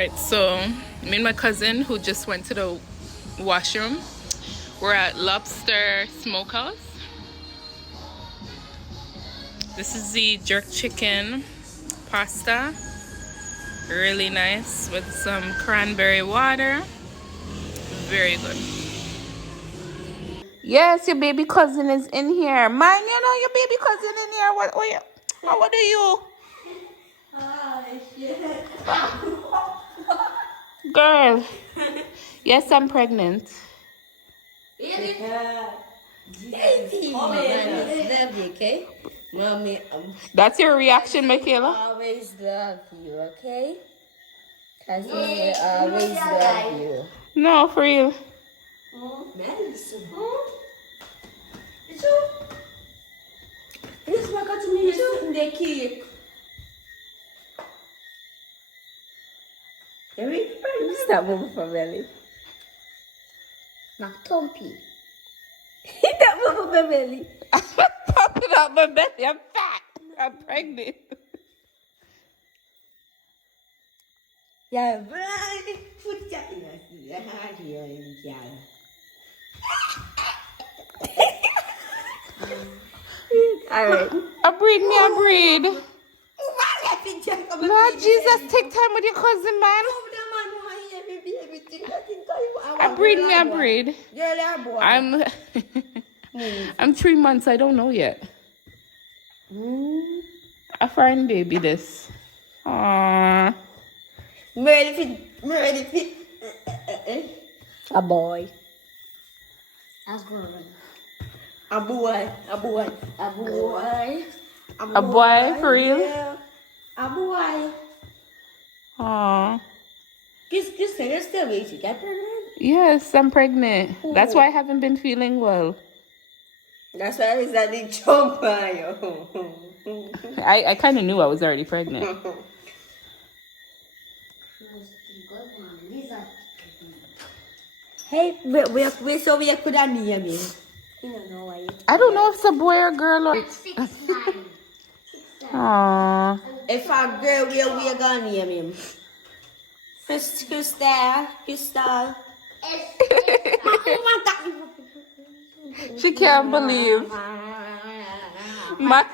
Alright, so me and my cousin who just went to the washroom, we're at Lobster Smokehouse. This is the jerk chicken pasta, really nice with some cranberry water, very good. Yes, your baby cousin is in here. Man, you know your baby cousin in here. What do you? Girl, yes, I'm pregnant. Okay? Mommy, That's your reaction, Michaela? always love you, okay? Cause we will always love you. No, for real. Stop moving from belly. Now, Tompy. Stop moving from belly. I'm popping out my belly. I'm fat. I'm pregnant. Yeah, alright. I breed me, I breed. Lord Jesus, take time with your cousin, man. I breed me, I breed. I'm 3 months, I don't know yet. A foreign baby, this. Aww. A boy. A girl. A boy. A boy. A boy. A boy, for real? Yeah. A boy. Aww. You got pregnant? Yes, I'm pregnant. That's why I haven't been feeling well. That's why I was at the jump on you. I kind of knew I was already pregnant. Hey, we could have name him. You don't know why. I don't know if it's a boy or girl or... Aww. If a girl, we gonna name him. Crystal. She can't believe. Matt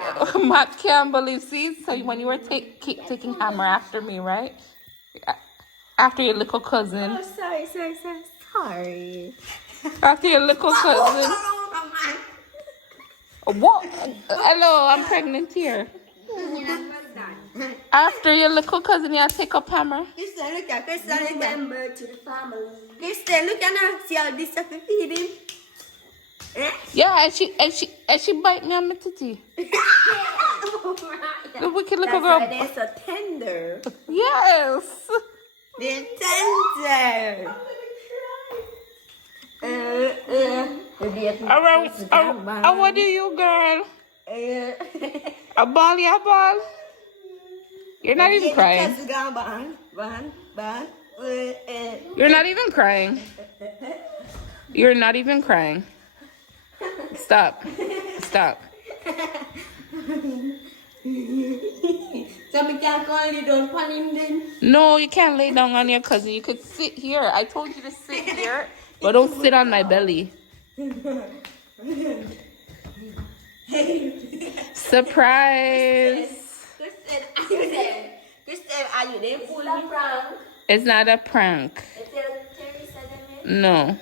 can't believe. See, so when you were taking hammer after me, right? After your little cousin. Oh, sorry. After your little cousin. What? Hello, I'm pregnant here. After your little cousin, you take up hammer. Kristen, look at member to the family. Kristen, look at her. See how this stuff is feeding? Yeah, and she bite me on my titty. The wicked little girl. That's why they're so tender. Yes. They're tender. What do you, girl? A ball? You're not even crying. You're not even crying. You're not even crying. Stop. So we can't call you down on him then? No, you can't lay down on your cousin. You could sit here. I told you to sit here, but don't sit on my belly. Surprise. Kristen, are you there full of prank? It's not a prank. No.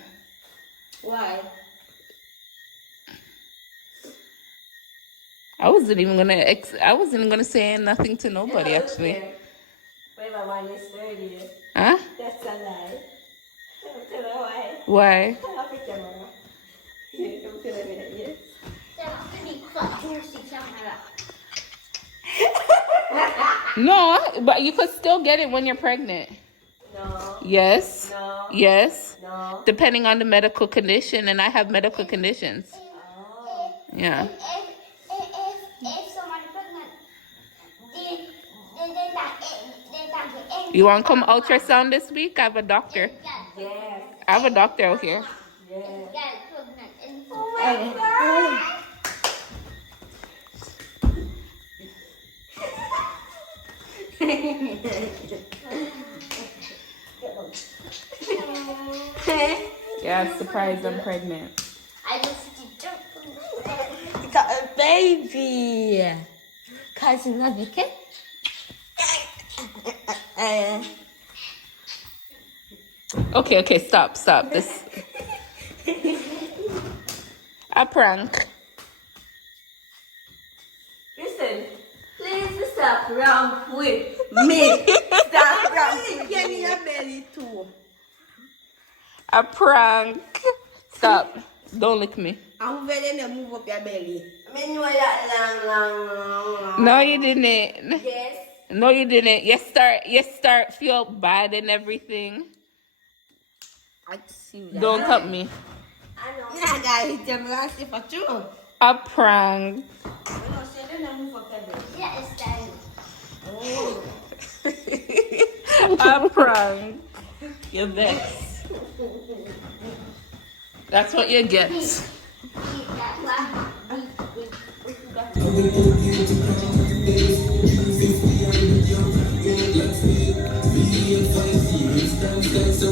Why? I wasn't even gonna say nothing to nobody actually. Huh? That's a lie. Tell her why. Why? Tell her picture, Mama. Come tell her yes. No, but you could still get it when you're pregnant. No. Yes. No. Yes. No. Depending on the medical condition, and I have medical conditions. Oh. Yeah. If someone pregnant, You want to come ultrasound this week? I have a doctor. Yes. I have a doctor out here. Yes. oh my God. Yeah, surprised I'm pregnant. I just did Got a baby. Cousin love you, okay? Okay, stop. This a prank. Listen, please stop wrong with me. Stop wrong with Give me your belly too. A prank. Stop. Don't lick me. I'm ready to move up your belly. I know that long. No, you didn't. Yes. No, you didn't. You start feel bad and everything. I see that. Don't cut me. I know. Yeah, guys, I'm going to say for true. A prank. Yeah, it's time. A prank. Your best. That's what you get. Eat that one. So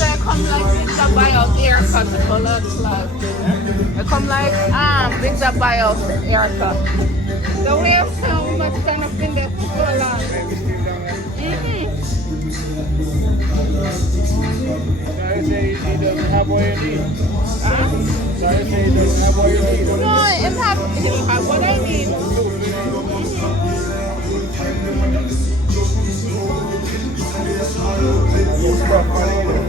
I come like Big Up buy out haircut to blood clot. I come like Big Up buy out haircut. The way of town must stand up in there for so long. I say he doesn't have what you need. So I say he doesn't have what you need. No, he have what I need. He's stuff for later.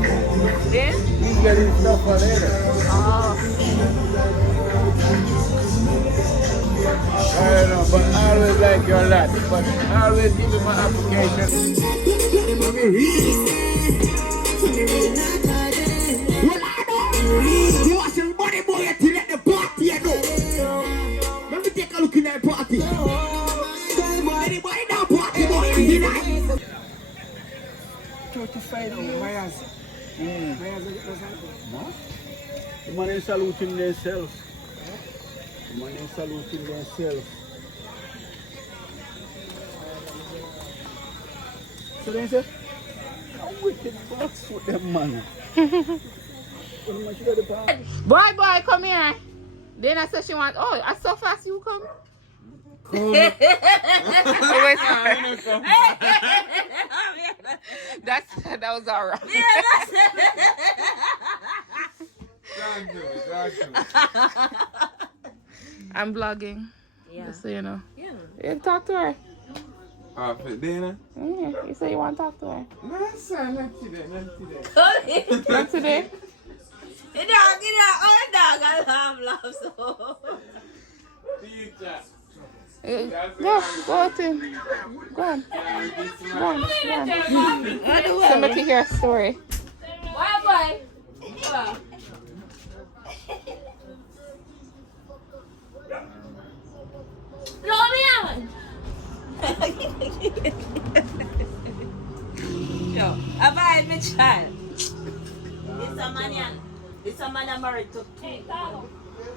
Yeah? He's getting stuff for later. I don't know, but I always like your lad. But I always give him my application. You want some money boy to let the party go. Let me take a look in that party. Anybody now party boy tonight. 35 Mayas. The man is saluting themselves. The man is saluting themselves. So they say, a wicked box with them man. Boy, come here. Then I said she want. Oh, I so fast you come. Oh, wait. That was alright. I'm vlogging. Yeah. Just so you know. Yeah. You talk to her. For dinner? Yeah. You say you want to talk to her. No, sir, not today. Not today. Get out, I laugh so. Go out him. Go on. Send me to hear a story. Bye. Yo, abay, my child. This a man I'm married to.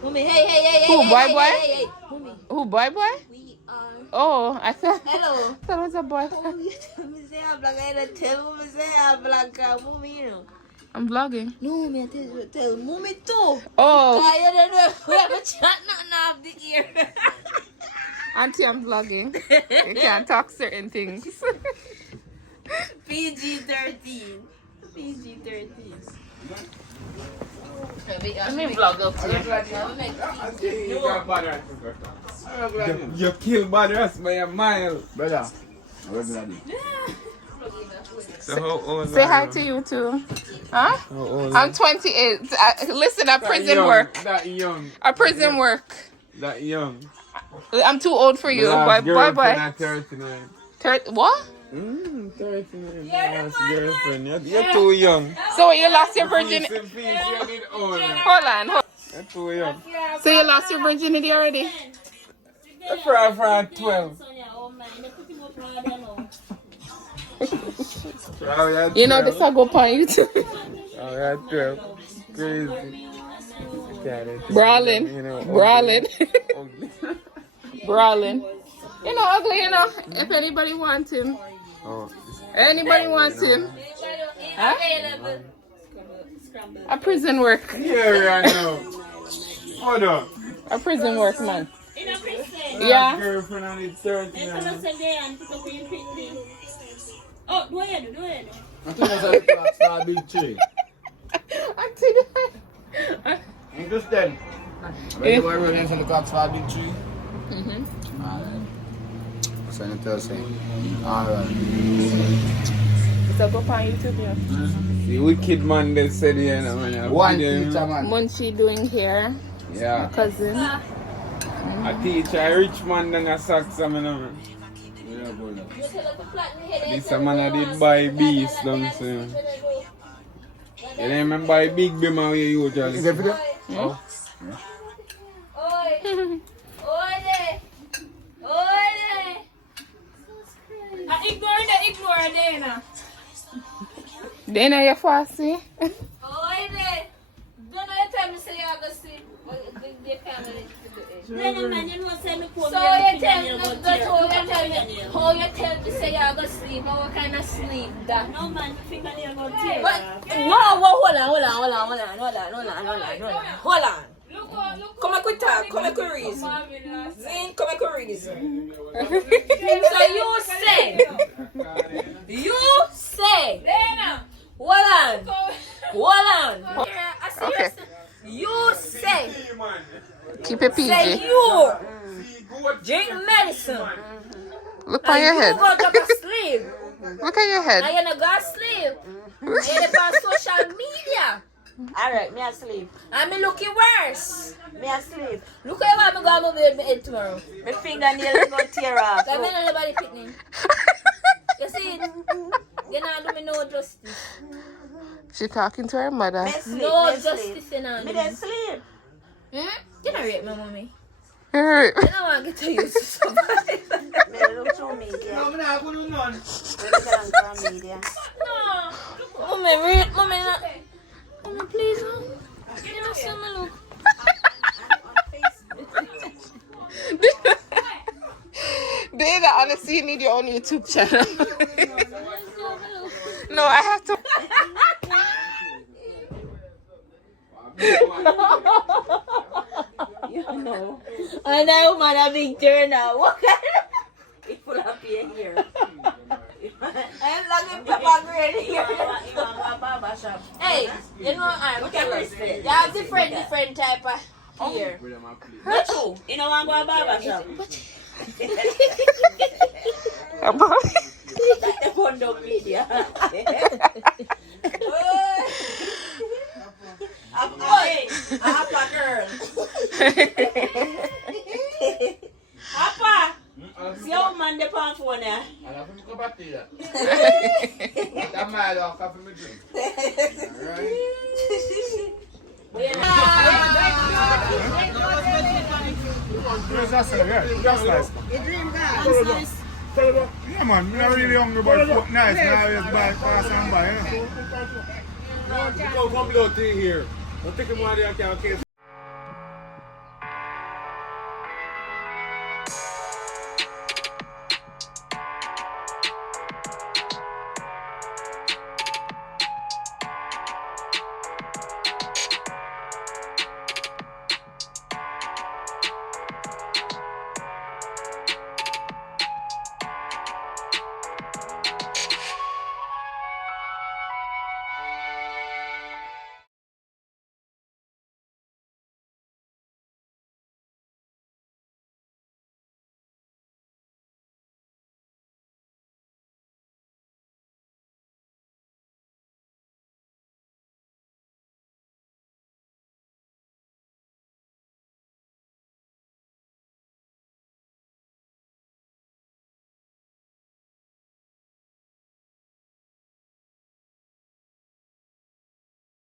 Mummy, hey. Who, boy? Hey. Mummy, Who, boy? we are. Oh, I thought Hello. that was a boy. Me say I'm black. I tell me say I'm black. Mummy, you know. I'm vlogging. No, me tell Mummy too. Oh, I don't know. We have a chat nothing of the ear. Auntie, I'm vlogging. You can't talk certain things. PG-13. Let me vlog up here. You kill Badras by a mile. Brother. So how old Say are hi you? to you too. Huh? How old I'm 28. Listen, a prison work. That young. A prison work. That young. I'm too old for you. My last Bye. girlfriend at 39. What? 39. Last girlfriend. You're too young. So you lost your virginity? Peace, you need old. Hold on. You're too young. So you lost your virginity already? For 12. You know this will go on YouTube. Oh, yeah, 12. Crazy. Brawling. You know, Brawling. ugly. brawling. You know, ugly, you know, if anybody wants him. Oh. Anybody wants him. Huh? A prison work. Yeah, I know. Hold on. A prison work, man. In a prison. Yeah. Girlfriend on it 30. Oh, do ahead. I think that's a clock star big tree. English then. When you were running to the clock star big tree? Mm-hmm. Alright. So you tell saying. Alright. So go on YouTube, yeah. The wicked man they said, you know, man. One teacher, man. Munchie doing hair. Yeah. Cousin. A teacher, a rich man, then a sax, I mean. This a man I did buy beast, don't say. You remember buy big beam where you usually. Is that video? Oh. Ignore Dana. Dana, you fussy? Don't tell me say you're gonna see the family. Then man, you know say me come So here. you tell me, how you tell me say you're gonna sleep, or what kind of sleep that? No man, fingernail go tear. But No, hold on. Come back with talk, come back with reason. Zane, come back with reason. So you say, hold on. Okay. You say, Keep it PG. say you drink medicine. Look on your And head. you go to sleep. Look at your And head. you not go sleep. And you on social media. Alright, me asleep. And me looking worse. Me asleep. Look at how me go move with my head tomorrow. My fingernails go tear off. Because me not nobody picnic. You see it? You not do me no justice. She talking to her mother. Me sleep. No me justice sleep. you not Me do. dey sleep. You not rape my mommy. Hey. You don't want to get to you to survive. Me dey look through media. No, I'm not going to none. Me dey look through media. No. Mommy, not. Mommy, please, no. You don't see me look. Dana, honestly, you need your own YouTube channel. No, I have to. You know. And that woman a big turn now. What kind of... It full of pain here. I'm looking pepper grade here. You want a barber shop. Hey, you know, I'm Look at respect. you have different type of hair. Not true. You know want to go a barber shop. That's the condo media. Hey, Appa girl. Appa. See how man the pan phone there? And I'm going to go back to that. That man don't have to drink. Alright? That's nice. Yeah, man, I'm not really hungry, but food nice. Now it's pass and buy, you know. Come blood thing here. I'll take him out there and can't